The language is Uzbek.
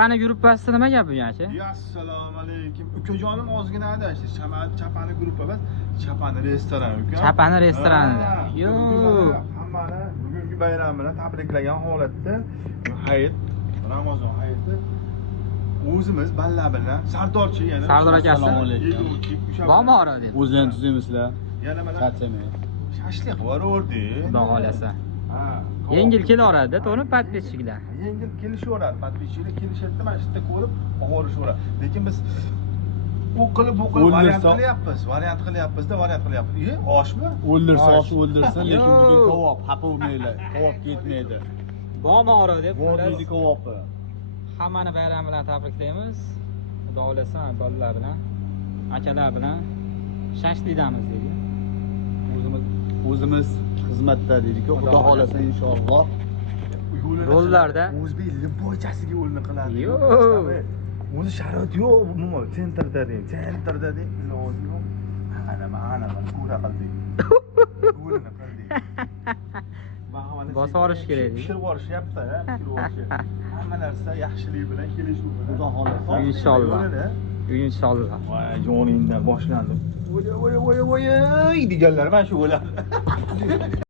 Chapani gruppasida nima gap bu aka? Assalomu alaykum. Ukajonim ozginada işte Chapani gruppa emas, Chapani restoran uka. Chapani restoranida. Yo. Hammani bugungi bayram bilan tabriklagan holatda hayit, Ramazon hayiti o'zimiz balla bilan Sardorchi yana Sardor akasi. Assalomu alaykum. Bormi ora deb. O'zlaring tuzaymizlar. Yana mana Charchamay. shashliq bor o'rdi. Xudo xolasa. Ha. Yengil kelaveradi, to'g'ri podpисчиklar. Yengil kelishaveradi, podpисчиklar kelishadida mana shu yerda ko'rib ovorishaveradi. Lekin biz u qilib variant qilyapmiz. Oshmi? O'ldirsa osh o'ldirsin, lekin bugun kabob, xafa bo'lmanglar. Kabob ketmaydi. Bormi ora deb. Vodiyni kabobi. Hammani bayram bilan tabriklaymiz. Xudo xolasa bolalar bilan, akalar bilan shashlikdamiz deydi. O'zimiz xizmatda deydik-ku, xudo xolasa inshaalloh. Rollarda o'zbek liboychasiga o'lni qiladi. Yo'q. O'zi sharoit yo'q, umuman sentrda deng, iloji yo'q. Mana ko'ra qildik. O'lni qildik. Bosib olish kerak. Pishirib olishyapti, hamma narsa yaxshilik bilan kelishuv bilan. Xudo xolasa. Inshaalloh. Inshaalloh. Voy, joningdan boshlandi. Voy deganlar mana shu bo'ladi.